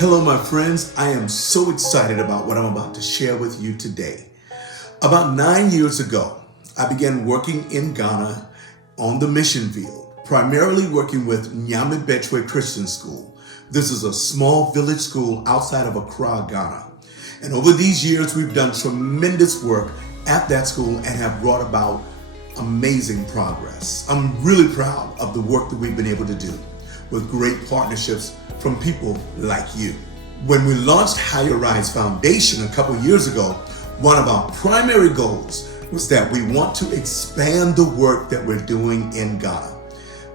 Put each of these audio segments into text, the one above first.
Hello, my friends. I am so excited about what I'm about to share with you today. About 9 years ago, I began working in Ghana on the mission field, primarily working with Nyame Betwe Christian School. This is a small village school outside of Accra, Ghana. And over these years, we've done tremendous work at that school and have brought about amazing progress. I'm really proud of the work that we've been able to do with great partnerships from people like you. When we launched Hayah R.I.S.E Foundation a couple years ago, one of our primary goals was that we want to expand the work that we're doing in Ghana.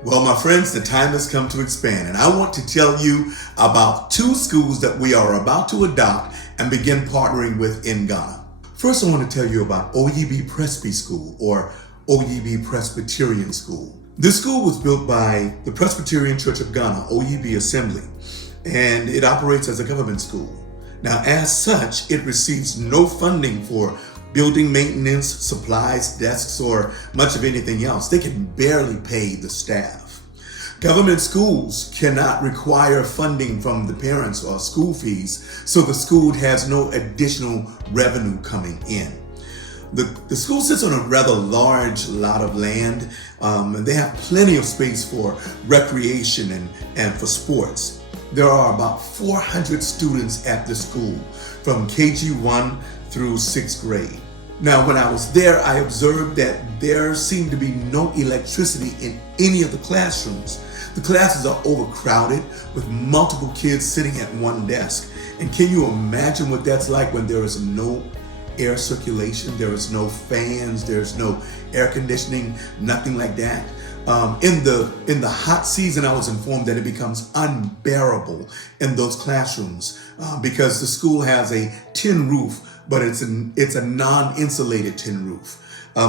Well, my friends, the time has come to expand, and I want to tell you about 2 schools that we are about to adopt and begin partnering with in Ghana. First, I want to tell you about R.I.S.S.E School, or R.I.S.S.E Presbyterian School. This school was built by the Presbyterian Church of Ghana, R.I.S.S.E Assembly, and it operates as a government school. Now, as such, it receives no funding for building maintenance, supplies, desks, or much of anything else. They can barely pay the staff. Government schools cannot require funding from the parents or school fees, so the school has no additional revenue coming in. The school sits on a rather large lot of land, and they have plenty of space for recreation and for sports. There are about 400 students at the school from KG1 through 6th grade. Now, when I was there, I observed that there seemed to be no electricity in any of the classrooms. The classes are overcrowded with multiple kids sitting at one desk. And can you imagine what that's like when there is no air circulation, there is no fans, there's no air conditioning, nothing like that? In the hot season, I was informed that it becomes unbearable in those classrooms because the school has a tin roof, but it's a non-insulated tin roof.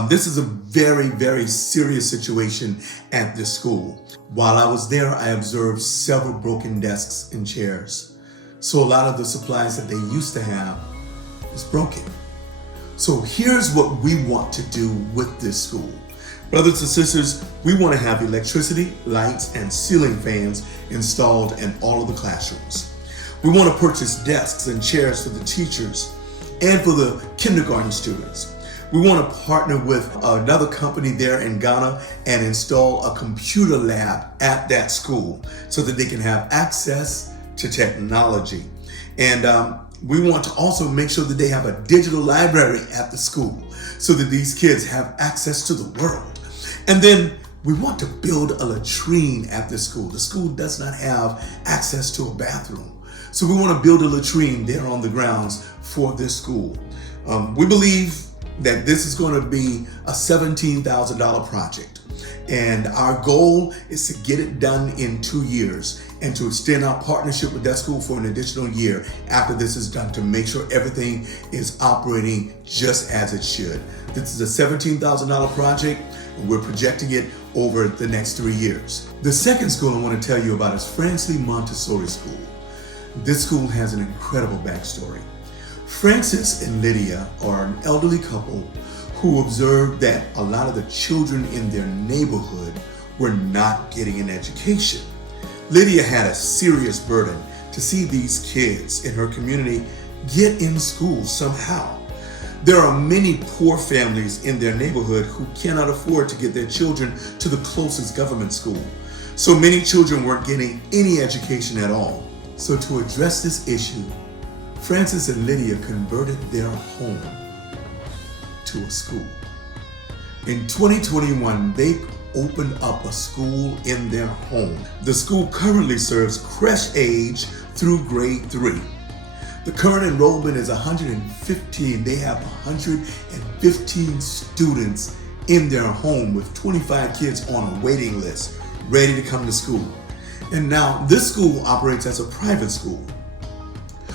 This is a very, very serious situation at this school. While I was there, I observed several broken desks and chairs. So a lot of the supplies that they used to have is broken. So here's what we want to do with this school. Brothers and sisters, we want to have electricity, lights, and ceiling fans installed in all of the classrooms. We want to purchase desks and chairs for the teachers and for the kindergarten students. We want to partner with another company there in Ghana and install a computer lab at that school so that they can have access to technology. And we want to also make sure that they have a digital library at the school so that these kids have access to the world. And then we want to build a latrine at the school. The school does not have access to a bathroom. So we want to build a latrine there on the grounds for this school. We believe that this is going to be a $17,000 project. And our goal is to get it done in 2 years and to extend our partnership with that school for an additional year after this is done to make sure everything is operating just as it should. This is a $17,000 project, and we're projecting it over the next 3 years. The second school I want to tell you about is Francis Montessori School. This school has an incredible backstory. Francis and Lydia are an elderly couple who observed that a lot of the children in their neighborhood were not getting an education. Lydia had a serious burden to see these kids in her community get in school somehow. There are many poor families in their neighborhood who cannot afford to get their children to the closest government school. So many children weren't getting any education at all. So to address this issue, Francis and Lydia converted their home to a school. In 2021, they opened up a school in their home. The school currently serves creche age through grade 3. The current enrollment is 115. They have 115 students in their home with 25 kids on a waiting list ready to come to school. And now this school operates as a private school.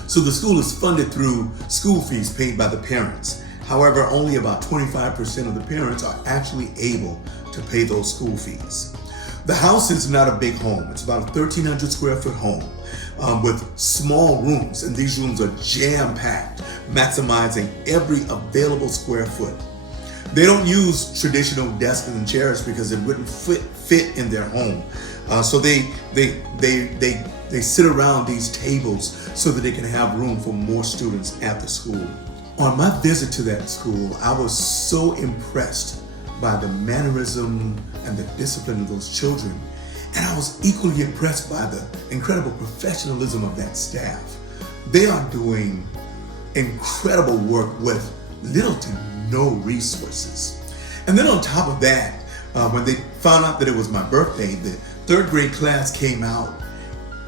So the school is funded through school fees paid by the parents. However, only about 25% of the parents are actually able to pay those school fees. The house is not a big home. It's about a 1,300 square foot home with small rooms, and these rooms are jam-packed, maximizing every available square foot. They don't use traditional desks and chairs because it wouldn't fit in their home. So they They sit around these tables so that they can have room for more students at the school. On my visit to that school, I was so impressed by the mannerism and the discipline of those children. And I was equally impressed by the incredible professionalism of that staff. They are doing incredible work with little to no resources. And then on top of that, when they found out that it was my birthday, the third grade class came out,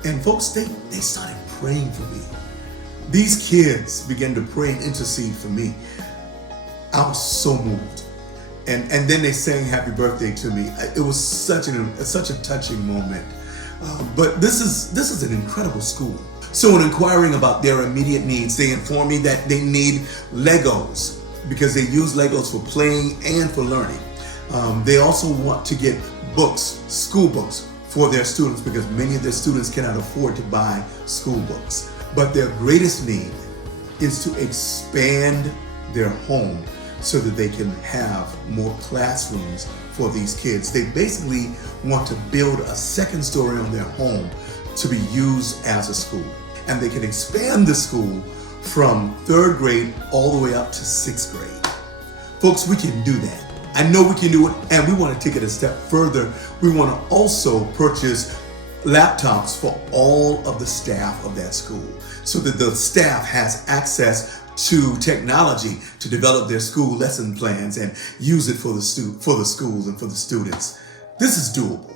and folks, they started praying for me. These kids began to pray and intercede for me. I was so moved. And then they sang happy birthday to me. It was such a touching moment. But this is an incredible school. So in inquiring about their immediate needs, they informed me that they need Legos because they use Legos for playing and for learning. They also want to get books, school books, for their students because many of their students cannot afford to buy school books. But their greatest need is to expand their home so that they can have more classrooms for these kids. They basically want to build a second story on their home to be used as a school. And they can expand the school from third grade all the way up to sixth grade. Folks, we can do that. I know we can do it, and we want to take it a step further. We want to also purchase laptops for all of the staff of that school so that the staff has access to technology to develop their school lesson plans and use it for the schools and for the students. This is doable.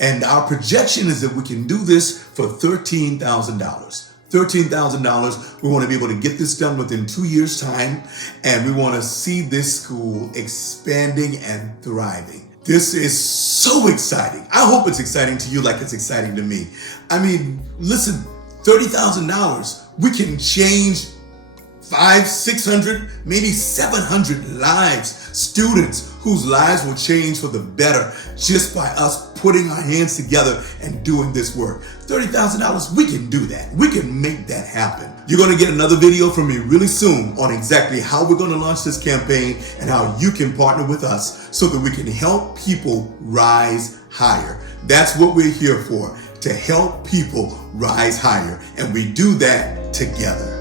And our projection is that we can do this for $13,000. $13,000. We want to be able to get this done within 2 years' time, and we want to see this school expanding and thriving. This is so exciting. I hope it's exciting to you like it's exciting to me. I mean, listen, $30,000, we can change 500, 600, maybe 700 lives, students whose lives will change for the better just by us putting our hands together and doing this work. $30,000, we can do that. We can make that happen. You're going to get another video from me really soon on exactly how we're going to launch this campaign and how you can partner with us so that we can help people rise higher. That's what we're here for, to help people rise higher. And we do that together.